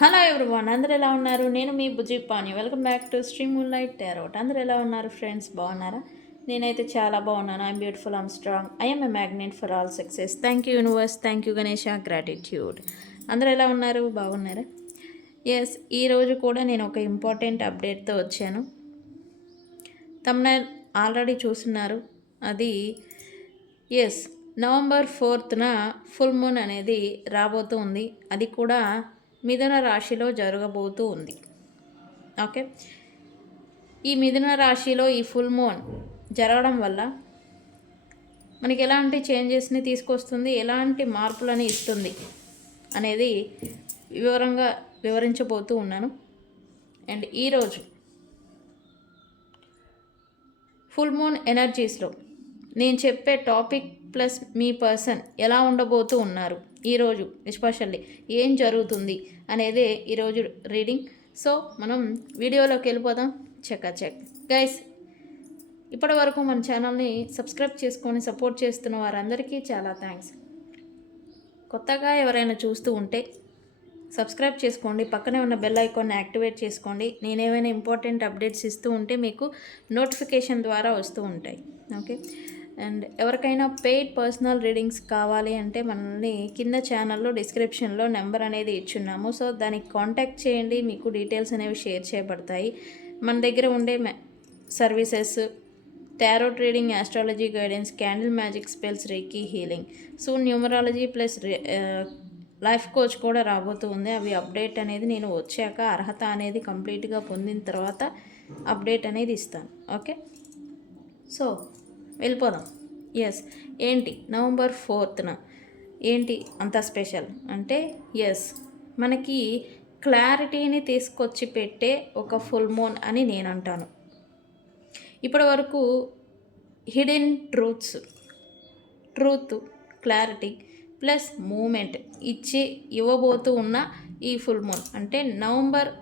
Hello everyone, అందరూ ఎలా ఉన్నారు? నేను మీ Bujji Pani. Welcome back to stream light tarot. అందరూ ఎలా ఉన్నారు ఫ్రెండ్స్? బాగున్నారా? నేనైతే చాలా బాగున్నాను. I'm beautiful, I'm strong, I'm a magnet for all success. Thank you universe, thank you Ganesha, gratitude. అందరూ ఎలా ఉన్నారు? బాగున్నారా? ఎస్, ఈరోజు కూడా నేను ఒక ఇంపార్టెంట్ అప్డేట్తో వచ్చాను. తమ్నైల్ ఆల్రెడీ చూస్తున్నారు. అది ఎస్, నవంబర్ 4న ఫుల్ మూన్ అనేది రాబోతూ ఉంది. అది కూడా మిథున రాశిలో జరగబోతూ ఉంది. ఓకే, ఈ మిథున రాశిలో ఈ ఫుల్ మూన్ జరగడం వల్ల మనకి ఎలాంటి చేంజెస్ని తీసుకొస్తుంది, ఎలాంటి మార్పులని ఇస్తుంది అనేది వివరంగా వివరించబోతూ ఉన్నాను. అండ్ ఈరోజు ఫుల్ మూన్ ఎనర్జీస్లో నేను చెప్పే టాపిక్ ప్లస్ మీ పర్సన్ ఎలా ఉండబోతూ ఉన్నారు, ఈరోజు ఎస్పెషల్లీ ఏం జరుగుతుంది అనేదే ఈరోజు రీడింగ్. సో మనం వీడియోలోకి వెళ్ళిపోదాం. చెక్ గైస్, ఇప్పటి వరకు మన ఛానల్ని సబ్స్క్రైబ్ చేసుకొని సపోర్ట్ చేస్తున్న వారందరికీ చాలా థ్యాంక్స్. కొత్తగా ఎవరైనా చూస్తూ ఉంటే సబ్స్క్రైబ్ చేసుకోండి, పక్కనే ఉన్న బెల్ ఐకాన్ని యాక్టివేట్ చేసుకోండి. నేనేమైనా ఇంపార్టెంట్ అప్డేట్స్ ఇస్తూ ఉంటే మీకు నోటిఫికేషన్ ద్వారా వస్తూ ఉంటాయి. ఓకే, అండ్ ఎవరికైనా పెయిడ్ పర్సనల్ రీడింగ్స్ కావాలి అంటే మనల్ని కింద ఛానల్లో డిస్క్రిప్షన్లో నెంబర్ అనేది ఇచ్చున్నాము. సో దానికి కాంటాక్ట్ చేయండి, మీకు డీటెయిల్స్ అనేవి షేర్ చేయబడతాయి. మన దగ్గర ఉండే services tarot reading, astrology guidance, candle magic, spells, reiki, healing, so numerology plus life coach కూడా రాబోతూ ఉంది. అవి అప్డేట్ అనేది నేను వచ్చాక అర్హత అనేది కంప్లీట్గా పొందిన తర్వాత అప్డేట్ అనేది ఇస్తాను. ఓకే, సో వెళ్ళిపోదాం. ఎస్, ఏంటి నవంబర్ 4న ఏంటి అంత స్పెషల్ అంటే, ఎస్ మనకి క్లారిటీని తీసుకొచ్చి పెట్టే ఒక ఫుల్ మూన్ అని నేను అంటాను. ఇప్పటి వరకు hidden truth, clarity plus moment ఇవ్వబోతూ ఉన్న ఈ ఫుల్ మూన్ అంటే నవంబర్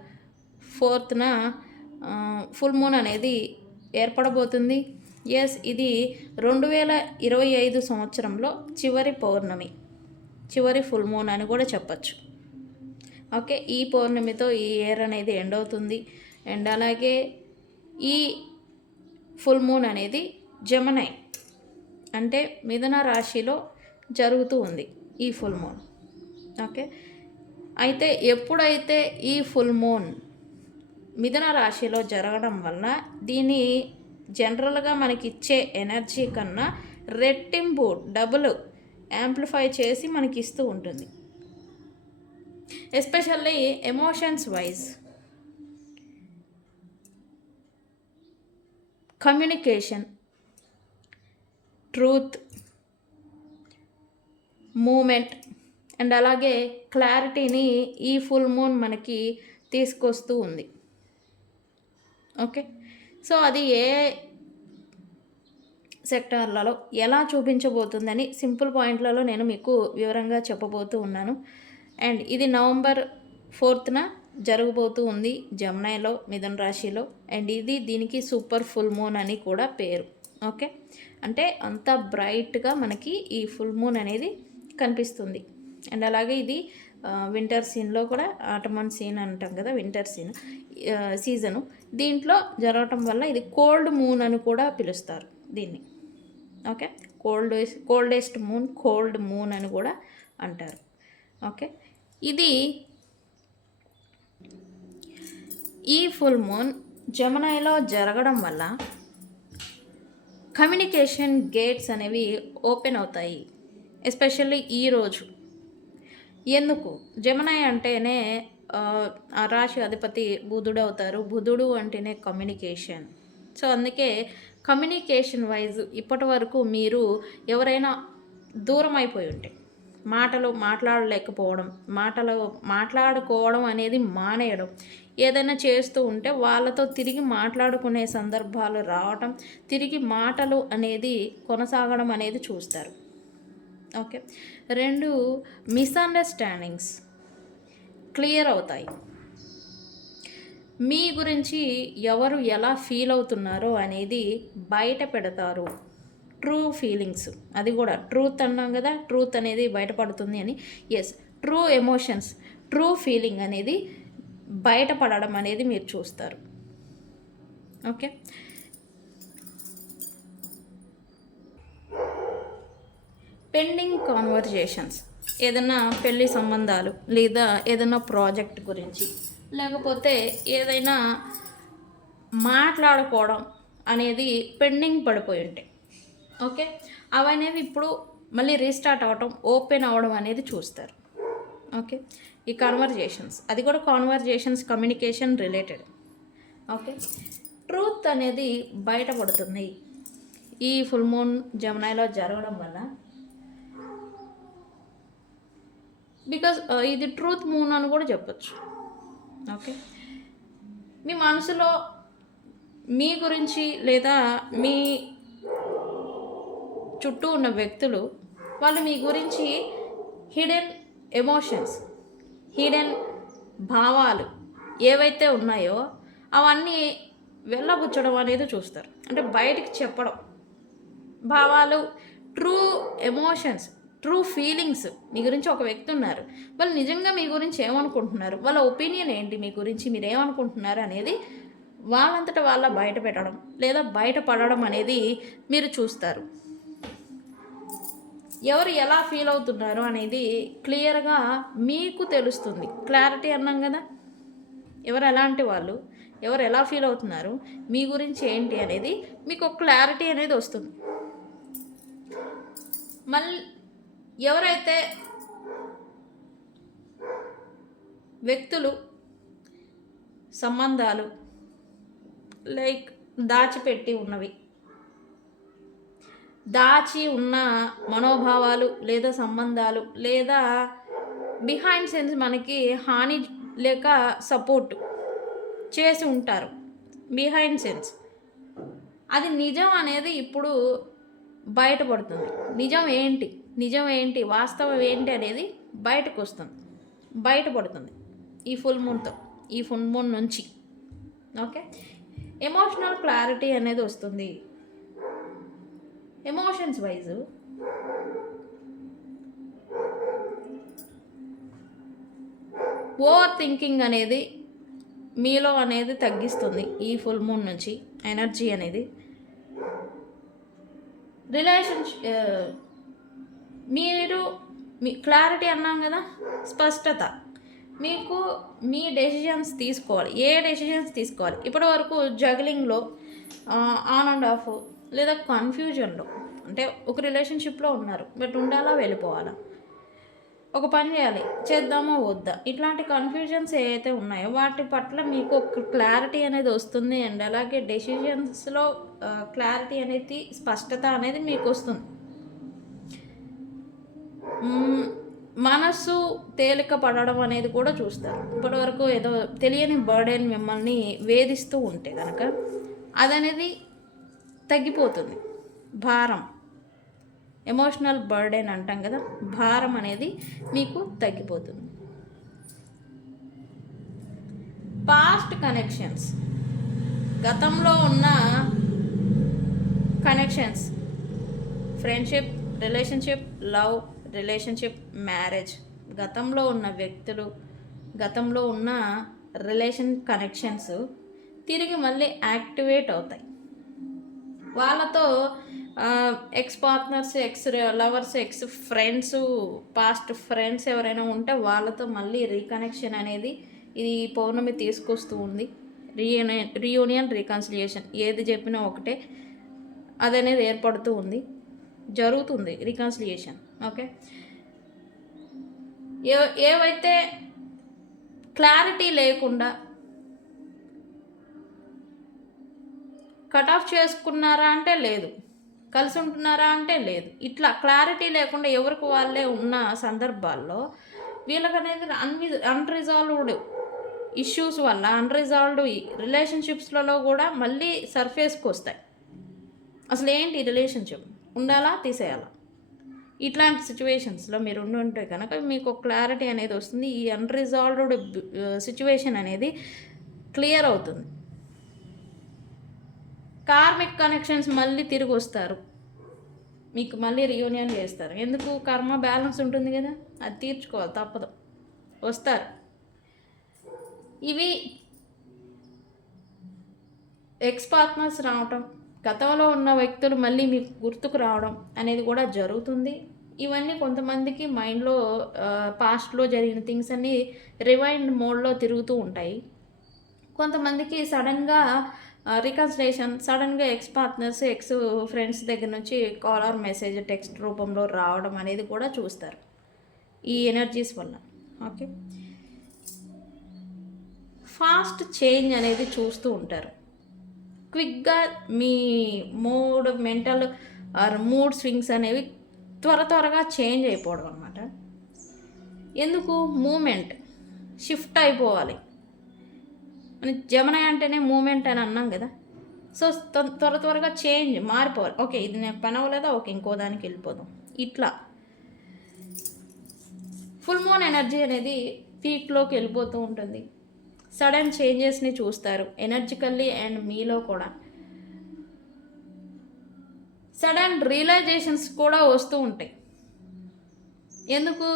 4న ఫుల్ మూన్ అనేది ఏర్పడబోతుంది. ఎస్, ఇది 2025 సంవత్సరంలో చివరి పౌర్ణమి, చివరి ఫుల్ మూన్ అని కూడా చెప్పచ్చు. ఓకే, ఈ పౌర్ణమితో ఈ ఇయర్ అనేది ఎండ్ అవుతుంది. అండ్ అలాగే ఈ ఫుల్ మూన్ అనేది జెమిని అంటే మిథున రాశిలో జరుగుతూ ఉంది ఈ ఫుల్ మూన్. ఓకే, అయితే ఎప్పుడైతే ఈ ఫుల్ మూన్ మిథున రాశిలో జరగడం వల్ల దీని జనరల్గా మనకి ఇచ్చే ఎనర్జీ కన్నా రెట్టింపు డబుల్ యాంప్లిఫై చేసి మనకి ఇస్తూ ఉంటుంది. Especially emotions wise, communication, truth, moment and అలాగే క్లారిటీని ఈ ఫుల్ మూన్ మనకి తీసుకొస్తూ ఉంది. ఓకే, సో అది ఏ సెక్టార్లలో ఎలా చూపించబోతుందని సింపుల్ పాయింట్లలో నేను మీకు వివరంగా చెప్పబోతూ ఉన్నాను. అండ్ ఇది నవంబర్ 4న జరగబోతూ ఉంది జెమినిలో, మిథున రాశిలో. అండ్ ఇది దీనికి సూపర్ ఫుల్ మూన్ అని కూడా పేరు. ఓకే, అంటే అంత బ్రైట్గా మనకి ఈ ఫుల్ మూన్ అనేది కనిపిస్తుంది. అండ్ అలాగే ఇది వింటర్ సీన్లో కూడా, ఆటమన్ సీన్ అంటాం కదా, వింటర్ సీజను దీంట్లో జరగటం వల్ల ఇది కోల్డ్ మూన్ అని కూడా పిలుస్తారు దీన్ని. Okay, coldest moon, cold moon అని కూడా అంటారు. ఓకే, ఇది ఈ ఫుల్ మూన్ జెమినిలో జరగడం వల్ల కమ్యూనికేషన్ గేట్స్ అనేవి ఓపెన్ అవుతాయి. ఎస్పెషల్లీ ఈరోజు ఎందుకు, జెమిని అంటేనే ఆ రాశి అధిపతి బుధుడు అవుతారు. బుధుడు అంటేనే కమ్యూనికేషన్. సో అందుకే కమ్యూనికేషన్ వైజ్ ఇప్పటి వరకు మీరు ఎవరైనా దూరం అయిపోయి ఉంటే, మాటలు మాట్లాడలేకపోవడం, మాట్లాడుకోవడం అనేది మానేయడం, ఏదైనా చేస్తూ ఉంటే వాళ్ళతో తిరిగి మాట్లాడుకునే సందర్భాలు రావటం, తిరిగి మాటలు అనేది కొనసాగడం అనేది చూస్తారు. ఓకే, 2 మిస్అండర్స్టాండింగ్స్ క్లియర్ అవుతాయి. మీ గురించి ఎవరు ఎలా ఫీల్ అవుతున్నారో అనేది బయట పెడతారు. ట్రూ ఫీలింగ్స్, అది కూడా ట్రూత్ అన్నాం కదా, ట్రూత్ అనేది బయటపడుతుంది అని. Yes, true emotions, true feeling అనేది బయటపడడం అనేది మీరు చూస్తారు. ఓకే, పెండింగ్ కాన్వర్జేషన్స్, ఏదైనా పెళ్ళి సంబంధాలు లేదా ఏదైనా ప్రాజెక్ట్ గురించి లేకపోతే ఏదైనా మాట్లాడుకోవడం అనేది పెండింగ్ పడిపోయి ఉంటాయి. ఓకే, అవనేవి ఇప్పుడు మళ్ళీ రీస్టార్ట్ అవ్వటం, ఓపెన్ అవ్వడం అనేది చూస్తారు. ఓకే, ఈ కాన్వర్జేషన్స్, అది కూడా conversations communication related. Okay, truth అనేది బయటపడుతుంది ఈ ఫుల్ మూన్ జెమినైలో జరగడం వల్ల. బికాజ్ ఇది ట్రూత్ మూన్ అని కూడా చెప్పచ్చు. ఓకే, మీ మనసులో మీ గురించి లేదా మీ చుట్టూ ఉన్న వ్యక్తులు వాళ్ళు మీ గురించి హిడెన్ ఎమోషన్స్, హిడెన్ భావాలు ఏవైతే ఉన్నాయో అవన్నీ వెళ్ళబుచ్చడం అనేది చూస్తారు. అంటే బయటికి చెప్పడం, భావాలు, ట్రూ ఎమోషన్స్, ట్రూ ఫీలింగ్స్. మీ గురించి ఒక వ్యక్తి ఉన్నారు, వాళ్ళు నిజంగా మీ గురించి ఏమనుకుంటున్నారు, వాళ్ళ ఒపీనియన్ ఏంటి, మీ గురించి మీరు ఏమనుకుంటున్నారు అనేది వాళ్ళంతటా వాళ్ళ బయట పెట్టడం లేదా బయటపడడం అనేది మీరు చూస్తారు. ఎవరు ఎలా ఫీల్ అవుతున్నారు అనేది క్లియర్గా మీకు తెలుస్తుంది. క్లారిటీ అన్నాం కదా, ఎవరు ఎలాంటి వాళ్ళు, ఎవరు ఎలా ఫీల్ అవుతున్నారు, మీ గురించి ఏంటి అనేది మీకు ఒక క్లారిటీ అనేది వస్తుంది. మళ్ళీ ఎవరైతే వ్యక్తులు, సంబంధాలు లైక్ దాచిపెట్టి ఉన్నవి, దాచి ఉన్న మనోభావాలు లేదా సంబంధాలు లేదా బిహైండ్ సెన్స్ మనకి హాని లేక సపోర్ట్ చేసి ఉంటారు బిహైండ్ సెన్స్, అది నిజం అనేది ఇప్పుడు బయటపడుతుంది. నిజం ఏంటి వాస్తవం ఏంటి అనేది బయటకు వస్తుంది, బయటపడుతుంది ఈ ఫుల్ మూన్ నుంచి. ఓకే, ఎమోషనల్ క్లారిటీ అనేది వస్తుంది. ఎమోషన్స్ వైజ్ ఓవర్ థింకింగ్ అనేది మీలో అనేది తగ్గిస్తుంది ఈ ఫుల్ మూన్ నుంచి ఎనర్జీ అనేది. మీరు మీ క్లారిటీ అన్నాం కదా, స్పష్టత, మీకు మీ డెసిషన్స్ తీసుకోవాలి. ఏ డెసిషన్స్ తీసుకోవాలి, ఇప్పటి వరకు జగ్లింగ్లో, ఆన్ అండ్ ఆఫ్ లేదా కన్ఫ్యూజన్లో, అంటే ఒక రిలేషన్షిప్లో ఉన్నారు బట్ ఉండాలా వెళ్ళిపోవాలా, ఒక పని చేయాలి చేద్దామా వద్దా, ఇట్లాంటి కన్ఫ్యూజన్స్ ఏవైతే ఉన్నాయో వాటి పట్ల మీకు ఒక క్లారిటీ అనేది వస్తుంది. అండ్ అలాగే డెసిషన్స్లో క్లారిటీ అనేది, స్పష్టత అనేది మీకు వస్తుంది. మనసు తేలిక పడడం అనేది కూడా చూస్తారు. ఇప్పటివరకు ఏదో తెలియని బర్డెన్ మిమ్మల్ని వేధిస్తూ ఉంటే కనుక అదనేది తగ్గిపోతుంది. భారం, ఎమోషనల్ బర్డెన్ అంటాం కదా, భారం అనేది మీకు తగ్గిపోతుంది. పాస్ట్ కనెక్షన్స్, గతంలో ఉన్న connections, friendship, relationship, love relationship, marriage, గతంలో ఉన్న వ్యక్తులు, గతంలో ఉన్న రిలేషన్ కనెక్షన్స్ తిరిగి మళ్ళీ యాక్టివేట్ అవుతాయి. వాళ్ళతో X partners, ex lovers, X friends, past friends ఎవరైనా ఉంటే వాళ్ళతో మళ్ళీ రీకనెక్షన్ అనేది ఇది పౌర్ణమి తీసుకొస్తూ ఉంది. రీయూనియన్, రీకన్సిలియేషన్, ఏది చెప్పినా ఒకటే, అదనేది ఏర్పడుతూ ఉంది, జరుగుతుంది రీకన్సిలియేషన్. ఓకే, ఏవైతే క్లారిటీ లేకుండా కట్ ఆఫ్ చేసుకున్నారా అంటే లేదు, కలిసి ఉంటున్నారా అంటే లేదు, ఇట్లా క్లారిటీ లేకుండా ఎవరికి వాళ్ళే ఉన్న సందర్భాల్లో వీళ్ళకనేది అన్రిజాల్వ్డ్ ఇష్యూస్ వల్ల, అన్రిజాల్వ్డ్ రిలేషన్షిప్స్లలో కూడా మళ్ళీ సర్ఫేస్కి వస్తాయి. అసలు ఏంటి రిలేషన్షిప్, ఉండాలా తీసేయాలా, ఇట్లాంటి సిచ్యువేషన్స్లో మీరు ఉంటే కనుక మీకు క్లారిటీ అనేది వస్తుంది. ఈ అన్రిజాల్వ్డ్ సిచ్యువేషన్ అనేది క్లియర్ అవుతుంది. కార్మిక్ కనెక్షన్స్ మళ్ళీ తిరిగి వస్తారు, మీకు మళ్ళీ రీయూనియన్ చేస్తారు. ఎందుకు, కర్మ బ్యాలెన్స్ ఉంటుంది కదా, అది తీర్చుకోవాలి, తప్పదు, వస్తారు. ఇవి ఎక్స్ పార్ట్నర్స్ రావటం, గతంలో ఉన్న వ్యక్తులు మళ్ళీ మీకు గుర్తుకు రావడం అనేది కూడా జరుగుతుంది. ఇవన్నీ కొంతమందికి మైండ్లో పాస్ట్లో జరిగిన థింగ్స్ అన్నీ రివైండ్ మోడ్లో తిరుగుతూ ఉంటాయి. కొంతమందికి సడన్గా రికన్సిలేషన్, సడన్గా ఎక్స్ పార్ట్నర్స్, ఎక్స్ ఫ్రెండ్స్ దగ్గర నుంచి కాల్ ఆర్ మెసేజ్ టెక్స్ట్ రూపంలో రావడం అనేది కూడా చూస్తారు ఈ ఎనర్జీస్ వల్ల. ఓకే, ఫాస్ట్ చేంజ్ అనేది చూస్తూ ఉంటారు. క్విక్గా మీ మెంటల్ ఆర్ మూడ్ స్వింగ్స్ అనేవి త్వరగా చేంజ్ అయిపోవడం అనమాట. ఎందుకు? మూమెంట్ షిఫ్ట్ అయిపోవాలి. జమనై అంటేనే మూమెంట్ అని అన్నాం కదా. సో త్వరగా చేంజ్ మారిపోవాలి. ఓకే, ఇది నాకు పని అవ్వలేదా, ఓకే ఇంకో దానికి వెళ్ళిపోదాం. ఇట్లా ఫుల్ మూన్ ఎనర్జీ అనేది పీక్లోకి వెళ్ళిపోతూ ఉంటుంది. సడన్ చేంజెస్ని చూస్తారు ఎనర్జికల్లీ. అండ్ మీలో కూడా సడన్ రియలైజేషన్స్ కూడా వస్తూ ఉంటాయి. ఎందుకు?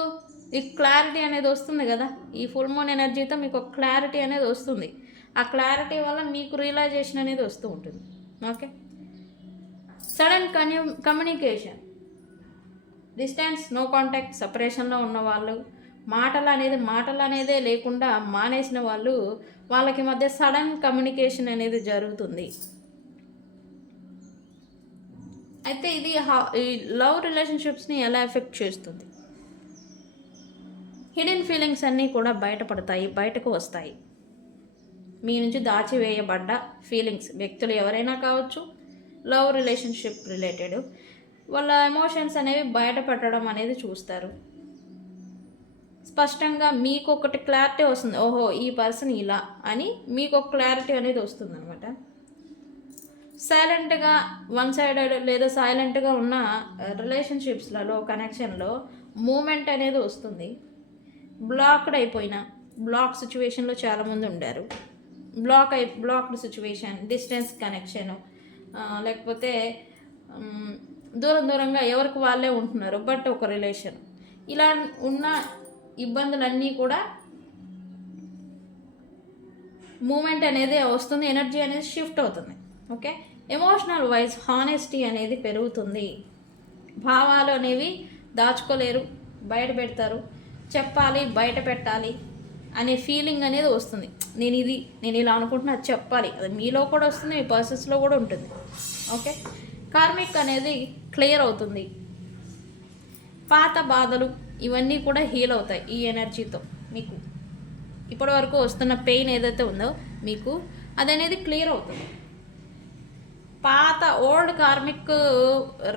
ఈ క్లారిటీ అనేది వస్తుంది కదా. ఈ ఫుల్ మూన్ ఎనర్జీతో మీకు ఒక క్లారిటీ అనేది వస్తుంది. ఆ క్లారిటీ వల్ల మీకు రియలైజేషన్ అనేది వస్తూ ఉంటుంది. Okay, sudden communication, distance, no contact, సపరేషన్లో ఉన్న వాళ్ళు, మాటలు అనేదే లేకుండా మానేసిన వాళ్ళు, వాళ్ళకి మధ్య సడన్ కమ్యూనికేషన్ అనేది జరుగుతుంది. అయితే ఇది ఈ లవ్ రిలేషన్షిప్స్ని ఎలా ఎఫెక్ట్ చేస్తుంది? హిడెన్ ఫీలింగ్స్ అన్నీ కూడా బయటపడతాయి, బయటకు వస్తాయి. మీ నుంచి దాచివేయబడ్డ ఫీలింగ్స్, వ్యక్తులు ఎవరైనా కావచ్చు, లవ్ రిలేషన్షిప్ రిలేటెడ్, వాళ్ళ ఎమోషన్స్ అనేవి బయటపడడం అనేది చూస్తారు. స్పష్టంగా మీకు ఒకటి క్లారిటీ వస్తుంది. ఓహో, ఈ పర్సన్ ఇలా అని మీకు ఒక క్లారిటీ అనేది వస్తుంది అనమాట. సైలెంట్గా వన్ సైడెడ్ లేదా సైలెంట్గా ఉన్న రిలేషన్షిప్స్లలో, కనెక్షన్లో మూమెంట్ అనేది వస్తుంది. బ్లాక్డ్ సిచ్యువేషన్లో చాలామంది ఉండారు. బ్లాక్డ్ సిచ్యువేషన్, డిస్టెన్స్ కనెక్షన్, లేకపోతే దూరంగా ఎవరికి వాళ్ళే ఉంటున్నారు బట్ ఒక రిలేషన్, ఇలా ఉన్న ఇబ్బందులన్నీ కూడా మూమెంట్ అనేది వస్తుంది. ఎనర్జీ అనేది షిఫ్ట్ అవుతుంది. ఓకే, ఎమోషనల్ వైజ్ హానెస్టీ అనేది పెరుగుతుంది. భావాలు అనేవి దాచుకోలేరు, బయట పెడతారు. చెప్పాలి, బయట పెట్టాలి అనే ఫీలింగ్ అనేది వస్తుంది. నేను ఇలా అనుకుంటున్నా, అది చెప్పాలి. అది మీలో కూడా వస్తుంది, మీ పర్సన్స్లో కూడా ఉంటుంది. ఓకే, కార్మిక్ అనేది క్లియర్ అవుతుంది. పాత బాధలు ఇవన్నీ కూడా హీల్ అవుతాయి ఈ ఎనర్జీతో. మీకు ఇప్పటి వరకు వస్తున్న పెయిన్ ఏదైతే ఉందో మీకు అదనేది క్లియర్ అవుతుంది. పాత ఓల్డ్ కార్మిక్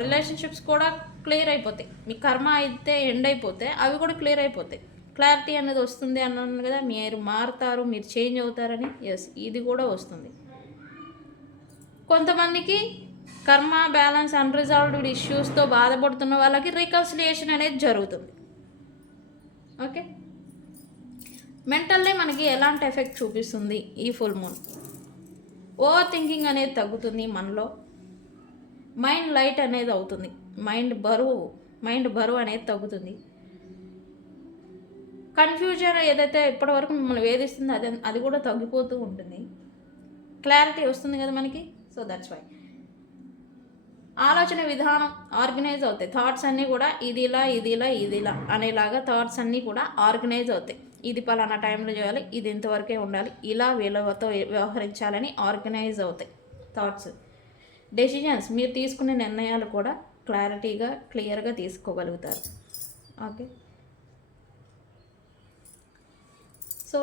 రిలేషన్షిప్స్ కూడా క్లియర్ అయిపోతాయి. మీ కర్మ అయితే ఎండ్ అయిపోతే అవి కూడా క్లియర్ అయిపోతాయి. క్లారిటీ అనేది వస్తుంది అన్నాను కదా, మీరు మారుతారు, మీరు చేంజ్ అవుతారని. ఎస్, ఇది కూడా వస్తుంది. కొంతమందికి కర్మ బ్యాలెన్స్ అన్రిజాల్వ్డ్ ఇష్యూస్తో బాధపడుతున్న వాళ్ళకి రికన్సిలియేషన్ అనేది జరుగుతుంది. ఓకే, మెంటల్లీ మనకి ఎలాంటి ఎఫెక్ట్ చూపిస్తుంది ఈ ఫుల్ మూన్? ఓవర్ థింకింగ్ అనేది తగ్గుతుంది మనలో. మైండ్ లైట్ అనేది అవుతుంది. మైండ్ బరువు అనేది తగ్గుతుంది. కన్ఫ్యూజన్ ఏదైతే ఇప్పటివరకు మిమ్మల్ని వేధిస్తుందో అది కూడా తగ్గిపోతూ ఉంటుంది. క్లారిటీ వస్తుంది కదా మనకి. సో దట్స్ వై ఆలోచన విధానం ఆర్గనైజ్ అవుతాయి. థాట్స్ అన్నీ కూడా ఇది ఇలా అనేలాగా థాట్స్ అన్నీ కూడా ఆర్గనైజ్ అవుతాయి. ఇది పలానా టైంలో చేయాలి, ఇది ఇంతవరకే ఉండాలి, ఇలా వీళ్ళతో వ్యవహరించాలని ఆర్గనైజ్ అవుతాయి థాట్స్. డెసిషన్స్, మీరు తీసుకునే నిర్ణయాలు కూడా క్లియర్గా తీసుకోగలుగుతారు. ఓకే, సో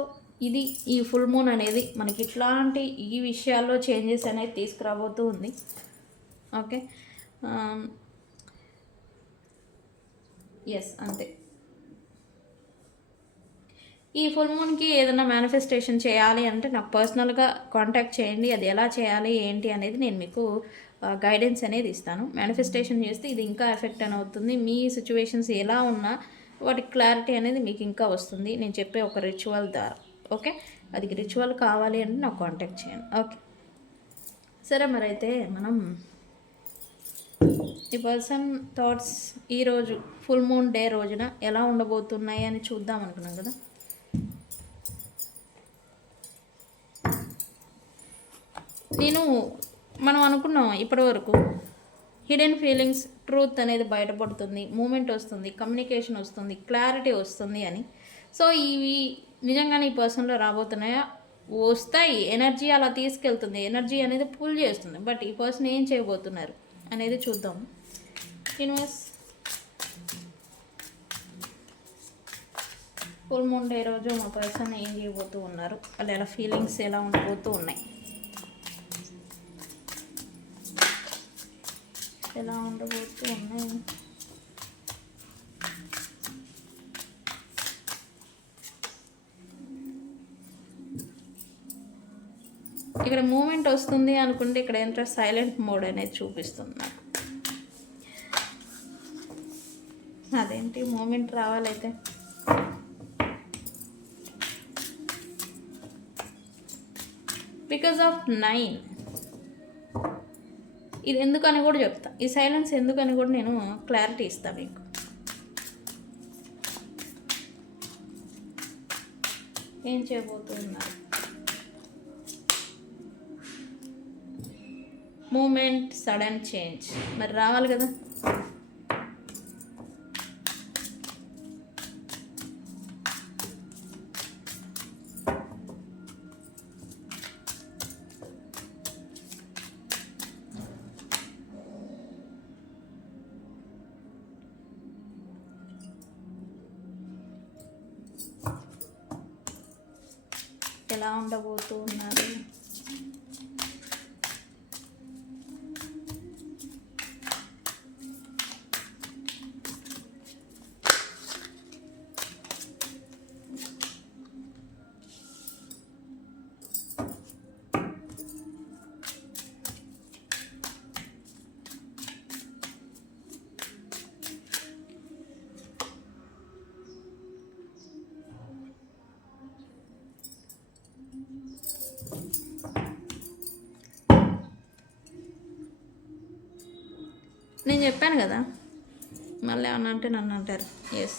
ఇది ఈ ఫుల్ మూన్ అనేది మనకి ఇట్లాంటి ఈ విషయాల్లో చేంజెస్ అనేది తీసుకురాబోతూ ఉంది. ఓకే, ఎస్, అంతే. ఈ ఫుల్ మూన్కి ఏదైనా మేనిఫెస్టేషన్ చేయాలి అంటే నాకు పర్సనల్గా కాంటాక్ట్ చేయండి. అది ఎలా చేయాలి ఏంటి అనేది నేను మీకు గైడెన్స్ అనేది ఇస్తాను. మేనిఫెస్టేషన్ చేస్తే ఇది ఇంకా ఎఫెక్ట్ అని అవుతుంది. మీ సిచ్యువేషన్స్ ఎలా ఉన్నా వాటి క్లారిటీ అనేది మీకు ఇంకా వస్తుంది నేను చెప్పే ఒక రిచువల్ ద్వారా. ఓకే, అది రిచువల్ కావాలి అంటే నాకు కాంటాక్ట్ చేయండి. ఓకే, సరే, మరైతే మనం ఈ పర్సన్ థాట్స్ ఈరోజు ఫుల్ మూన్ డే రోజున ఎలా ఉండబోతున్నాయి అని చూద్దాం అనుకున్నాం కదా. నేను మనం అనుకున్నాం ఇప్పటివరకు హిడెన్ ఫీలింగ్స్ ట్రూత్ అనేది బయటపడుతుంది, మూమెంట్ వస్తుంది, కమ్యూనికేషన్ వస్తుంది, క్లారిటీ వస్తుంది అని. సో ఇవి నిజంగానే ఈ పర్సన్లో రాబోతున్నాయా? వస్తాయి. ఎనర్జీ అలా తీసుకెళ్తుంది, ఎనర్జీ అనేది పుల్ చేస్తుంది. బట్ ఈ పర్సన్ ఏం చేయబోతున్నారు అనేది చూద్దాం. యూనివర్స్, ఫుల్ మూన్ డే రోజు మా పర్సన్ ఏం చేయబోతూ ఉన్నారు, వాళ్ళు ఎలా ఫీలింగ్స్ ఎలా ఉండబోతూ ఉన్నాయి, ఎలా ఉండబోతూ ఉన్నాయి. ఇక్కడ మూమెంట్ వస్తుంది అనుకుంటే ఇక్కడ ఏంటంటే సైలెంట్ మోడ్ అనేది చూపిస్తుంది నాకు. అదేంటి మూమెంట్ రావాలైతే బికాజ్ ఆఫ్ 9 ఇది ఎందుకని కూడా చెప్తా. ఈ సైలెన్స్ ఎందుకని కూడా నేను క్లారిటీ ఇస్తాను మీకు. ఏం చేయబోతున్నారు? మూమెంట్, సడన్ చేంజ్ మరి రావాలి కదా. ఎలా ఉండబోతూ ఉన్నారు? నేను చెప్పాను కదా, మళ్ళీ ఏమన్నా అంటే నన్ను అంటారు. ఎస్,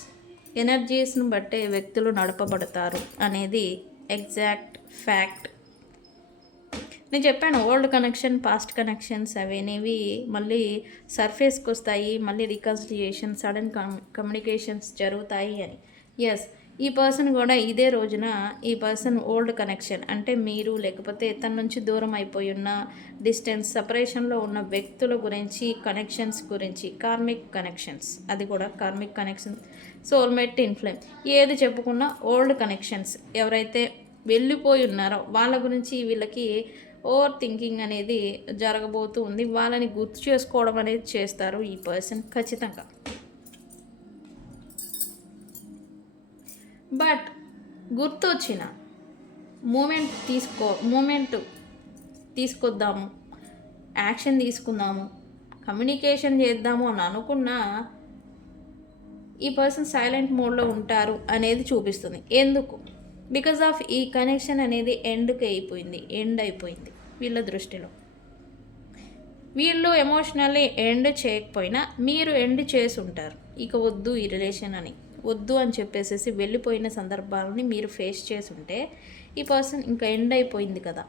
ఎనర్జీస్ను బట్టే వ్యక్తులు నడపబడతారు అనేది ఎగ్జాక్ట్ ఫ్యాక్ట్. నేను చెప్పాను ఓల్డ్ కనెక్షన్, పాస్ట్ కనెక్షన్స్ అవేనేవి మళ్ళీ సర్ఫేస్కి వస్తాయి, మళ్ళీ రికన్సిలియేషన్, సడన్ కమ్యూనికేషన్స్ జరుగుతాయి అని. ఎస్, ఈ పర్సన్ కూడా ఇదే రోజున ఈ పర్సన్ ఓల్డ్ కనెక్షన్ అంటే మీరు లేకపోతే తన నుంచి దూరం అయిపోయి ఉన్న డిస్టెన్స్, సపరేషన్లో ఉన్న వ్యక్తుల గురించి, కనెక్షన్స్ గురించి, కార్మిక్ కనెక్షన్స్, అది కూడా కార్మిక్ కనెక్షన్స్, సోల్మేట్, ఇన్ఫ్లేమ్, ఏది చెప్పుకున్నా ఓల్డ్ కనెక్షన్స్ ఎవరైతే వెళ్ళిపోయి ఉన్నారో వాళ్ళ గురించి వీళ్ళకి ఓవర్ థింకింగ్ అనేది జరగబోతూ ఉంది. వాళ్ళని గుర్తు చేసుకోవడం అనేది చేస్తారు ఈ పర్సన్ ఖచ్చితంగా. బట్ గుర్తొచ్చిన మూమెంట్ తీసుకొద్దాము, యాక్షన్ తీసుకుందాము, కమ్యూనికేషన్ చేద్దాము అని అనుకున్నా ఈ పర్సన్ సైలెంట్ మోడ్లో ఉంటారు అనేది చూపిస్తుంది. ఎందుకు? బికాజ్ ఆఫ్ ఈ కనెక్షన్ అనేది ఎండ్ అయిపోయింది వీళ్ళ దృష్టిలో. వీళ్ళు ఎమోషనల్లీ ఎండ్ చేయకపోయినా మీరు ఎండ్ చేసి ఉంటారు. ఇక వద్దు ఈ రిలేషన్ అని, వద్దు అని చెప్పేసి వెళ్ళిపోయిన సందర్భాలని మీరు ఫేస్ చేసి ఉంటే ఈ పర్సన్ ఇంకా ఎండ్ అయిపోయింది కదా,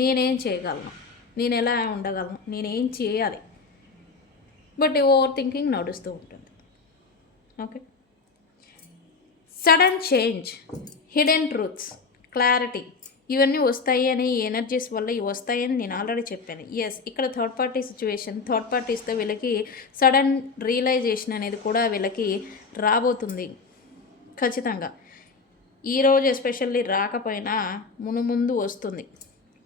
నేనేం చేయగలను, నేను ఎలా ఉండగలను, నేనేం చేయాలి, బట్ ఓవర్ థింకింగ్ నడుస్తూ ఉంటుంది. Okay, sudden change, hidden truths, clarity ఇవన్నీ వస్తాయి అని ఈ ఎనర్జీస్ వల్ల ఇవి వస్తాయని నేను ఆల్రెడీ చెప్పాను. ఎస్, ఇక్కడ థర్డ్ పార్టీ సిచ్యువేషన్, థర్డ్ పార్టీస్తో వీళ్ళకి సడన్ రియలైజేషన్ అనేది కూడా వీళ్ళకి రాబోతుంది ఖచ్చితంగా. ఈరోజు ఎస్పెషల్లీ రాకపోయినా ముందు వస్తుంది.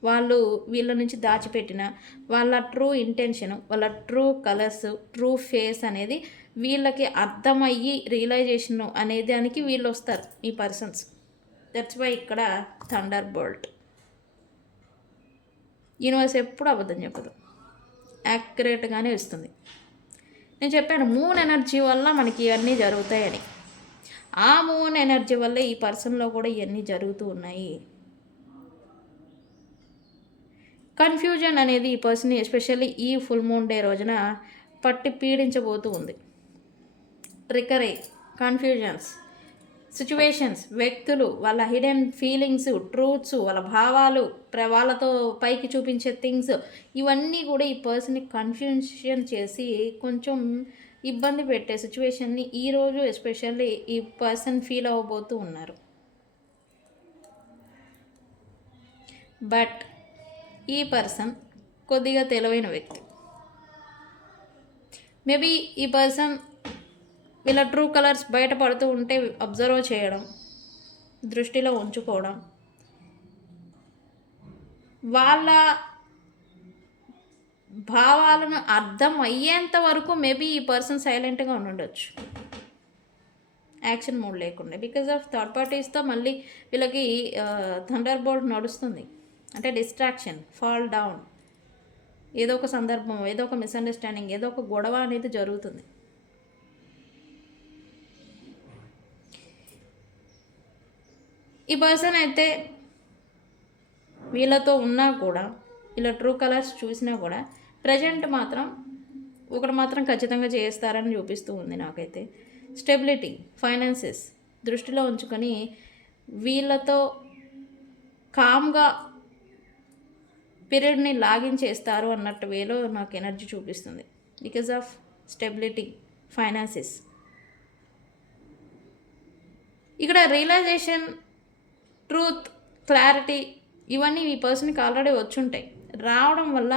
వాళ్ళు వీళ్ళ నుంచి దాచిపెట్టిన వాళ్ళ ట్రూ ఇంటెన్షన్, వాళ్ళ ట్రూ కలర్స్, ట్రూ ఫేస్ అనేది వీళ్ళకి అర్థమయ్యి రియలైజేషన్ అనే దానికి వీళ్ళు వస్తారు ఈ పర్సన్స్. దట్స్ వై ఇక్కడ థండర్ బోల్ట్. యూనివర్స్ ఎప్పుడు అబద్ధం చెప్పదు, యాక్యురేట్గానే ఇస్తుంది. నేను చెప్పాను మూన్ ఎనర్జీ వల్ల మనకి ఇవన్నీ జరుగుతాయని. ఆ మూన్ ఎనర్జీ వల్ల ఈ పర్సన్లో కూడా ఇవన్నీ జరుగుతూ ఉన్నాయి. కన్ఫ్యూజన్ అనేది ఈ పర్సన్ ఎస్పెషల్లీ ఈ ఫుల్ మూన్ డే రోజున పట్టి పీడించబోతూ ఉంది. ట్రికరీ, కన్ఫ్యూజన్స్, సిచ్యువేషన్స్, వ్యక్తులు, వాళ్ళ హిడెన్ ఫీలింగ్స్, ట్రూత్స్, వాళ్ళ భావాలు, వాళ్ళతో పైకి చూపించే థింగ్స్, ఇవన్నీ కూడా ఈ పర్సన్ని కన్ఫ్యూషన్ చేసి కొంచెం ఇబ్బంది పెట్టే సిచ్యువేషన్ని ఈరోజు ఎస్పెషల్లీ ఈ పర్సన్ ఫీల్ అవ్వబోతూ ఉన్నారు. బట్ ఈ పర్సన్ కొద్దిగా తెలివైన వ్యక్తి. మేబీ ఈ పర్సన్ వీళ్ళ ట్రూ కలర్స్ బయటపడుతూ ఉంటే అబ్జర్వ్ చేయడం, దృష్టిలో ఉంచుకోవడం, వాళ్ళ భావాలను అర్థం అయ్యేంత వరకు మేబీ ఈ పర్సన్ సైలెంట్గా ఉండొచ్చు, యాక్షన్ మూడ్ లేకుండా. బికాజ్ ఆఫ్ థర్డ్ పార్టీస్తో మళ్ళీ వీళ్ళకి థండర్ బోల్ట్ నడుస్తుంది. అంటే డిస్ట్రాక్షన్, ఫాల్ డౌన్, ఏదో ఒక సందర్భం, ఏదో ఒక మిస్అండర్స్టాండింగ్, ఏదో ఒక గొడవ అనేది జరుగుతుంది. ఈ పర్సన్ అయితే వీళ్ళతో ఉన్నా కూడా, వీళ్ళ ట్రూ కలర్స్ చూసినా కూడా ప్రజెంట్ మాత్రం ఒకటి మాత్రం ఖచ్చితంగా చేస్తారని చూపిస్తూ ఉంది నాకైతే. స్టెబిలిటీ, ఫైనాన్సెస్ దృష్టిలో ఉంచుకొని వీళ్ళతో కామ్గా పీరియడ్ని లాగిన్ చేస్తారు అన్నట్టు వేలో నాకు ఎనర్జీ చూపిస్తుంది. Because of stability, finances. ఇక్కడ రియలైజేషన్, ట్రూత్, క్లారిటీ ఇవన్నీ ఈ పర్సన్కి ఆల్రెడీ వచ్చుంటాయి. రావడం వల్ల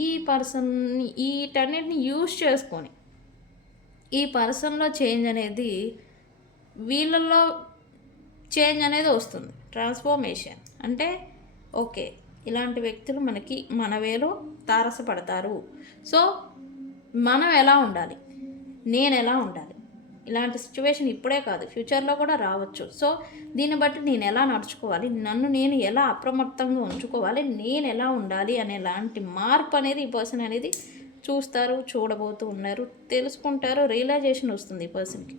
ఈ పర్సన్ని వీటన్నిటిని యూజ్ చేసుకొని ఈ పర్సన్లో చేంజ్ అనేది, వీళ్ళల్లో చేంజ్ అనేది వస్తుంది. ట్రాన్స్ఫర్మేషన్ అంటే ఓకే, ఇలాంటి వ్యక్తులు మనకి మన వేలో తారసపడతారు. సో మనం ఎలా ఉండాలి, నేను ఎలా ఉండాలి, ఇలాంటి సిచ్యువేషన్ ఇప్పుడే కాదు ఫ్యూచర్లో కూడా రావచ్చు. సో దీన్ని బట్టి నేను ఎలా నడుచుకోవాలి, నన్ను నేను ఎలా అప్రమత్తంగా ఉంచుకోవాలి, నేను ఎలా ఉండాలి అనేలాంటి మార్పు అనేది ఈ పర్సన్ అనేది చూస్తారు, చూడబోతూ ఉన్నారు, తెలుసుకుంటారు. రియలైజేషన్ వస్తుంది ఈ పర్సన్కి.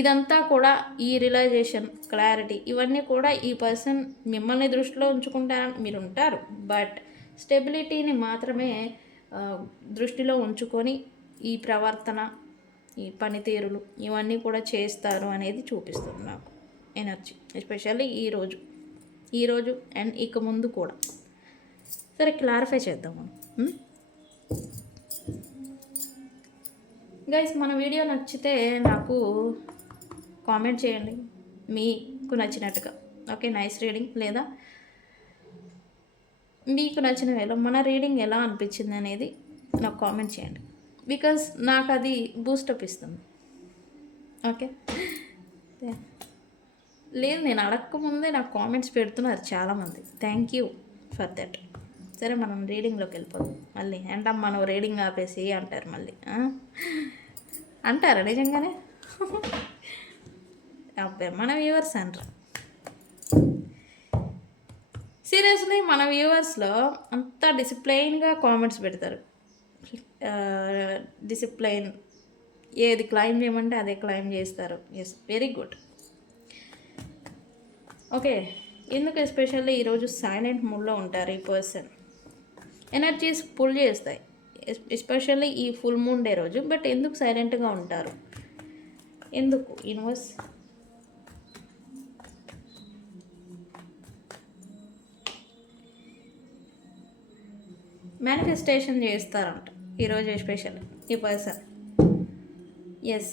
ఇదంతా కూడా ఈ రియలైజేషన్, క్లారిటీ ఇవన్నీ కూడా ఈ పర్సన్ మిమ్మల్ని దృష్టిలో ఉంచుకుంటారని మీరు ఉంటారు. బట్ స్టెబిలిటీని మాత్రమే దృష్టిలో ఉంచుకొని ఈ ప్రవర్తన, ఈ పనితీరులు ఇవన్నీ కూడా చేస్తారు అనేది చూపిస్తుంది నాకు ఎనర్జీ, ఎస్పెషల్లీ ఈరోజు అండ్ ఇక ముందు కూడా. సరే, క్లారిఫై చేద్దాం మనం. గైస్, మన వీడియో నచ్చితే నాకు కామెంట్ చేయండి మీకు నచ్చినట్టుగా. ఓకే, నైస్ రీడింగ్, లేదా మీకు నచ్చిన వేలో మన రీడింగ్ ఎలా అనిపించింది అనేది నాకు కామెంట్ చేయండి. బికాజ్ నాకు అది బూస్టప్ ఇస్తుంది. ఓకే, లేదు నేను అడగకముందే నాకు కామెంట్స్ పెడుతున్నారు చాలామంది. Thank you for that. సరే, మనం రీడింగ్లోకి వెళ్ళిపోదాం. మళ్ళీ అంటే మనం రీడింగ్ ఆపేసి అంటారు మళ్ళీ. అంటారా నిజంగానే? అబ్బాయి మన వ్యూవర్స్ అంటారు. సీరియస్లీ మన వ్యూవర్స్లో అంతా డిసిప్లైన్గా కామెంట్స్ పెడతారు. డిసిప్లైన్, ఏది క్లైమ్ చేయమంటే అదే క్లైమ్ చేస్తారు. Yes, very good. ఓకే, ఎందుకు ఎస్పెషల్లీ ఈరోజు సైలెంట్ మూడ్లో ఉంటారు ఈ పర్సన్. ఎనర్జీస్ పుల్ చేస్తాయి ఎస్పెషల్లీ ఈ ఫుల్ మూన్ డే రోజు. బట్ ఎందుకు సైలెంట్గా ఉంటారు, ఎందుకు? యూనివర్స్ మేనిఫెస్టేషన్ చేస్తారంట ఈరోజు ఎస్పెషల్ ఈ పర్సన్. ఎస్,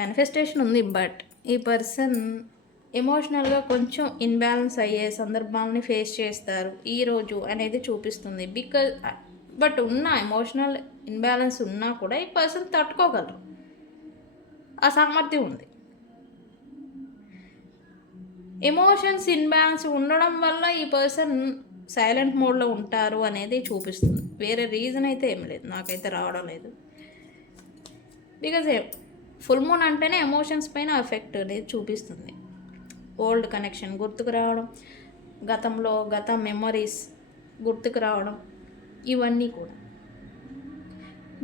మేనిఫెస్టేషన్ ఉంది. బట్ ఈ పర్సన్ ఎమోషనల్గా కొంచెం ఇన్బ్యాలెన్స్ అయ్యే సందర్భాలని ఫేస్ చేస్తారు ఈరోజు అనేది చూపిస్తుంది. బట్ ఉన్న ఎమోషనల్ ఇన్బ్యాలెన్స్ ఉన్నా కూడా ఈ పర్సన్ తట్టుకోగలరు, ఆ సామర్థ్యం ఉంది. ఎమోషన్స్ ఇన్బ్యాలెన్స్ ఉండడం వల్ల ఈ పర్సన్ సైలెంట్ మోడ్లో ఉంటారు అనేది చూపిస్తుంది. వేరే రీజన్ అయితే ఏం లేదు, నాకైతే రావడం లేదు. బికాజ్ ఫుల్ మూన్ అంటేనే ఎమోషన్స్ పైన ఎఫెక్ట్ అనేది చూపిస్తుంది. ఓల్డ్ కనెక్షన్ గుర్తుకు రావడం, గత మెమరీస్ గుర్తుకు రావడం, ఇవన్నీ కూడా.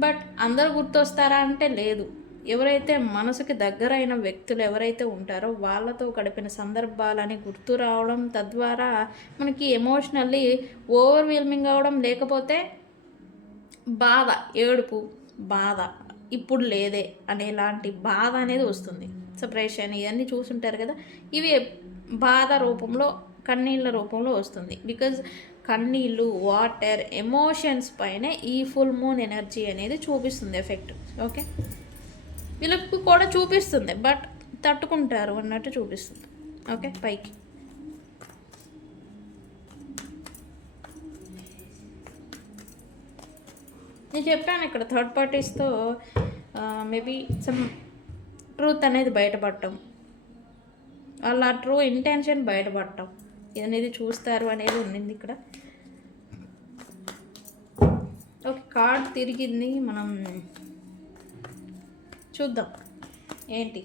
బట్ అందరూ గుర్తొస్తారా అంటే లేదు. ఎవరైతే మనసుకి దగ్గరైన వ్యక్తులు ఎవరైతే ఉంటారో వాళ్ళతో గడిపిన సందర్భాలని గుర్తు రావడం, తద్వారా మనకి ఎమోషనల్లీ ఓవర్వెల్మింగ్ అవ్వడం, లేకపోతే బాధ, ఏడుపు, బాధ ఇప్పుడు లేదే అనేలాంటి బాధ అనేది వస్తుంది. సపరేషన్ ఇవన్నీ చూసుంటారు కదా, ఇవి బాధ రూపంలో, కన్నీళ్ళ రూపంలో వస్తుంది. బికాజ్ కన్నీళ్ళు, వాటర్, ఎమోషన్స్ పైనే ఈ ఫుల్ మూన్ ఎనర్జీ అనేది చూపిస్తుంది ఎఫెక్ట్. ఓకే, వీళ్ళకు కూడా చూపిస్తుంది, బట్ తట్టుకుంటారు అన్నట్టు చూపిస్తుంది. ఓకే, పైకి నేను చెప్పాను ఇక్కడ థర్డ్ పార్టీస్తో మేబీ సమ్ ట్రూత్ అనేది బయటపడటం, వాళ్ళ ట్రూ ఇంటెన్షన్ బయటపడటం అనేది చూస్తారు అనేది ఉండింది ఇక్కడ. ఒక కార్డ్ తిరిగింది, మనం చూద్దాం ఏంటి.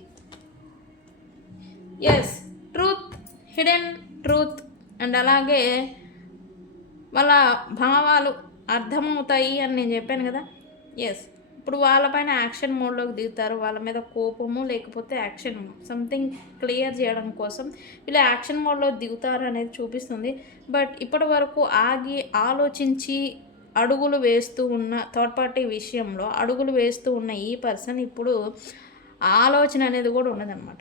Yes, truth, hidden truth, and అలాగే వాళ్ళ భావాలు అర్థమవుతాయి అని నేను చెప్పాను కదా. ఎస్, ఇప్పుడు వాళ్ళపైన యాక్షన్ మోడ్లోకి దిగుతారు. వాళ్ళ మీద కోపము లేకపోతే యాక్షన్ సంథింగ్ క్లియర్ చేయడం కోసం వీళ్ళు యాక్షన్ మోడ్లో దిగుతారు అనేది చూపిస్తుంది. బట్ ఇప్పటి వరకు ఆగి ఆలోచించి అడుగులు వేస్తూ ఉన్న థర్డ్ పార్టీ విషయంలో అడుగులు వేస్తూ ఉన్న ఈ పర్సన్ ఇప్పుడు ఆలోచన అనేది కూడా ఉన్నదన్నమాట.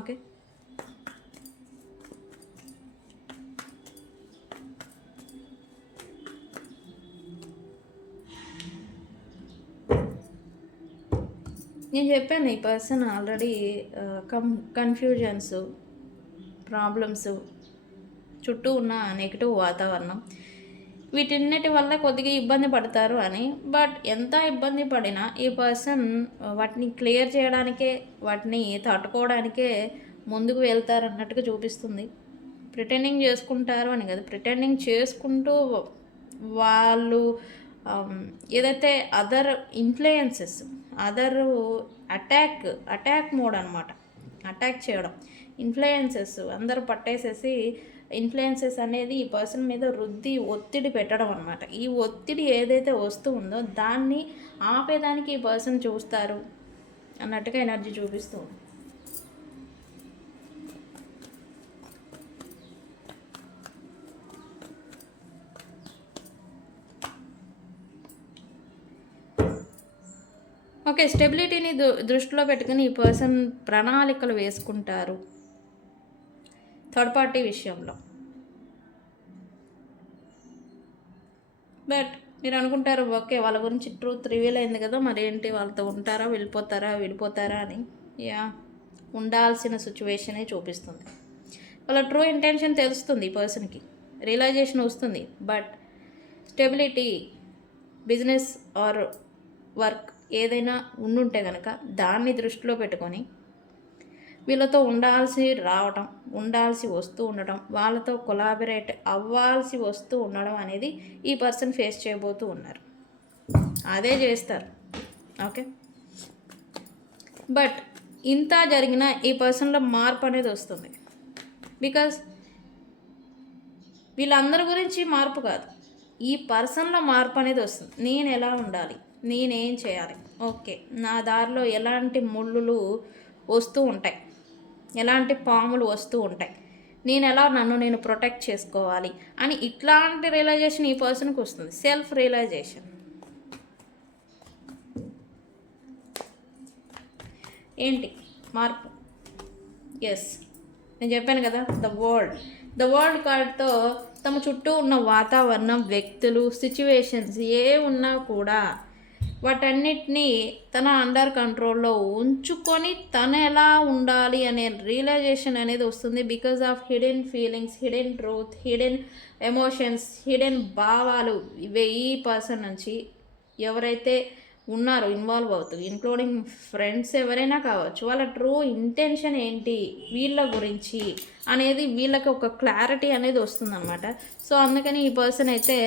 ఓకే, నేను చెప్పాను ఈ పర్సన్ ఆల్రెడీ కన్ఫ్యూజన్స్, ప్రాబ్లమ్స్, చుట్టూ ఉన్న నెగిటివ్ వాతావరణం, వీటిన్నిటి వల్ల కొద్దిగా ఇబ్బంది పడతారు అని. బట్ ఎంత ఇబ్బంది పడినా ఈ పర్సన్ వాటిని క్లియర్ చేయడానికే, వాటిని తట్టుకోవడానికే ముందుకు వెళ్తారు అన్నట్టుగా చూపిస్తుంది. ప్రిటెండింగ్ చేసుకుంటారు అని కదా, ప్రిటెండింగ్ చేసుకుంటూ వాళ్ళు ఏదైతే other influences, other attack mode అనమాట, అటాక్ చేయడం, ఇన్ఫ్లుయెన్సెస్ అందరూ పట్టేసేసి ఇన్ఫ్లుయెన్సెస్ అనేది ఈ పర్సన్ మీద రుద్ది ఒత్తిడి పెట్టడం అనమాట. ఈ ఒత్తిడి ఏదైతే వస్తూ ఉందో దాన్ని ఆపేదానికి ఈ పర్సన్ చూస్తారు అన్నట్టుగా ఎనర్జీ చూపిస్తుంది. ఓకే, స్టెబిలిటీని దృష్టిలో పెట్టుకుని ఈ పర్సన్ ప్రణాళికలు వేసుకుంటారు థర్డ్ పార్టీ విషయంలో. బట్ మీరు అనుకుంటారు ఓకే వాళ్ళ గురించి ట్రూత్ రివీల్ అయింది కదా, మరి ఏంటి వాళ్ళతో ఉంటారా, వెళ్ళిపోతారా అని. యా, ఉండాల్సిన సిచ్యువేషనే చూపిస్తుంది. వాళ్ళ ట్రూ ఇంటెన్షన్ తెలుస్తుంది ఈ పర్సన్కి, రియలైజేషన్ వస్తుంది. But stability, business are work ఏదైనా ఉండుంటే కనుక దాన్ని దృష్టిలో పెట్టుకొని వీళ్ళతో ఉండాల్సి వస్తూ ఉండడం, వాళ్ళతో కొలాబరేట్ అవ్వాల్సి వస్తూ ఉండడం అనేది ఈ పర్సన్ ఫేస్ చేయబోతూ ఉన్నారు. అదే చేస్తారు. ఓకే, బట్ ఇంత జరిగిన ఈ పర్సన్లో మార్పు అనేది వస్తుంది. బికాస్ వీళ్ళందరి గురించి మార్పు కాదు, ఈ పర్సన్లో మార్పు అనేది వస్తుంది. నేను ఎలా ఉండాలి, నేనేం చేయాలి, ఓకే నా దారిలో ఎలాంటి ముళ్ళులు వస్తూ ఉంటాయి, ఎలాంటి పాములు వస్తూ ఉంటాయి, నేను ఎలా నేను ప్రొటెక్ట్ చేసుకోవాలి అని ఇట్లాంటి రియలైజేషన్ ఈ పర్సన్కి వస్తుంది. Self realisation. ఏంటి మార్పు? ఎస్, నేను చెప్పాను కదా, ద వరల్డ్ కార్డ్తో తమ చుట్టూ ఉన్న వాతావరణం, వ్యక్తులు, సిచ్యువేషన్స్ ఏ ఉన్నా కూడా వాటన్నిటినీ తన అండర్ కంట్రోల్లో ఉంచుకొని తను ఎలా ఉండాలి అనే రియలైజేషన్ అనేది వస్తుంది. Because of hidden feelings, hidden truth, hidden emotions, hidden భావాలు ఇవే ఈ పర్సన్ నుంచి ఎవరైతే ఉన్నారో ఇన్వాల్వ్ అవుతుంది, ఇంక్లూడింగ్ ఫ్రెండ్స్ ఎవరైనా కావచ్చు, వాళ్ళ ట్రూ ఇంటెన్షన్ ఏంటి వీళ్ళ గురించి అనేది వీళ్ళకి ఒక క్లారిటీ అనేది వస్తుందన్నమాట. సో అందుకని ఈ పర్సన్ అయితే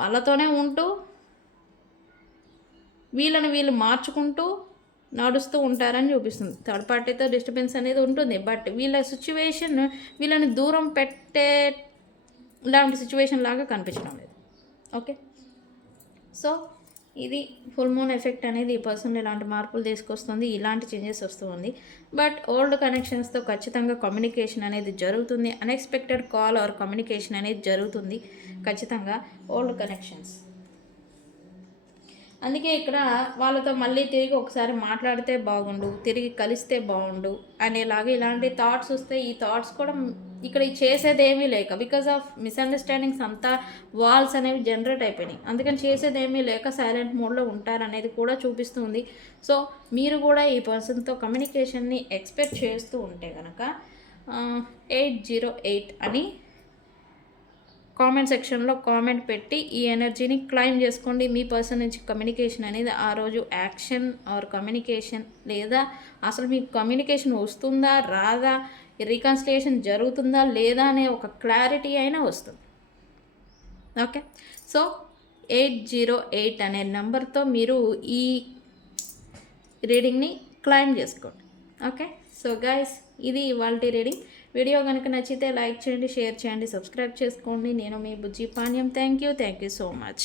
వాళ్ళతోనే ఉంటూ వీళ్ళు మార్చుకుంటూ నడుస్తూ ఉంటారని చూపిస్తుంది. థర్డ్ పార్టీతో డిస్టర్బెన్స్ అనేది ఉంటుంది, బట్ వీళ్ళ సిచ్యువేషన్ వీళ్ళని దూరం పెట్టే ఇలాంటి సిచ్యువేషన్ లాగా కనిపించడం లేదు. ఓకే, సో ఇది ఫుల్ మూన్ ఎఫెక్ట్ అనేది ఈ పర్సన్ ఇలాంటి మార్పులు తీసుకొస్తుంది, ఇలాంటి చేంజెస్ వస్తుంది. బట్ ఓల్డ్ కనెక్షన్స్తో ఖచ్చితంగా కమ్యూనికేషన్ అనేది జరుగుతుంది. అన్ఎక్స్పెక్టెడ్ కాల్ ఆర్ కమ్యూనికేషన్ అనేది జరుగుతుంది ఖచ్చితంగా ఓల్డ్ కనెక్షన్స్. అందుకే ఇక్కడ వాళ్ళతో మళ్ళీ తిరిగి ఒకసారి మాట్లాడితే బాగుండు, తిరిగి కలిస్తే బాగుండు అనేలాగా ఇలాంటి థాట్స్ వస్తాయి. ఈ థాట్స్ కూడా ఇక్కడ చేసేది ఏమీ లేక, బికాజ్ ఆఫ్ మిస్అండర్స్టాండింగ్స్ అంతా వాల్స్ అనేవి జనరేట్ అయిపోయినాయి. అందుకని చేసేది ఏమీ లేక సైలెంట్ మోడ్లో ఉంటారనేది కూడా చూపిస్తుంది. సో మీరు కూడా ఈ పర్సన్తో కమ్యూనికేషన్ని ఎక్స్పెక్ట్ చేస్తూ ఉంటే కనుక 808 అని కామెంట్ సెక్షన్లో కామెంట్ పెట్టి ఈ ఎనర్జీని క్లైమ్ చేసుకోండి. మీ పర్సన్ నుంచి కమ్యూనికేషన్ అనేది ఆ రోజు యాక్షన్ ఆర్ కమ్యూనికేషన్, లేదా అసలు మీకు కమ్యూనికేషన్ వస్తుందా రాదా, రీకన్సిలియేషన్ జరుగుతుందా లేదా అనే ఒక క్లారిటీ అయినా వస్తుంది. ఓకే, సో 808 అనే నెంబర్తో మీరు ఈ రీడింగ్ని క్లైమ్ చేసుకోండి. ఓకే, సో గైస్ ఇది ఇవాల్టి రీడింగ్. వీడియో కనుక నచ్చితే లైక్ చేయండి, షేర్ చేయండి, సబ్స్క్రైబ్ చేసుకోండి. నేను మీ Bujji Panyam. Thank you so much.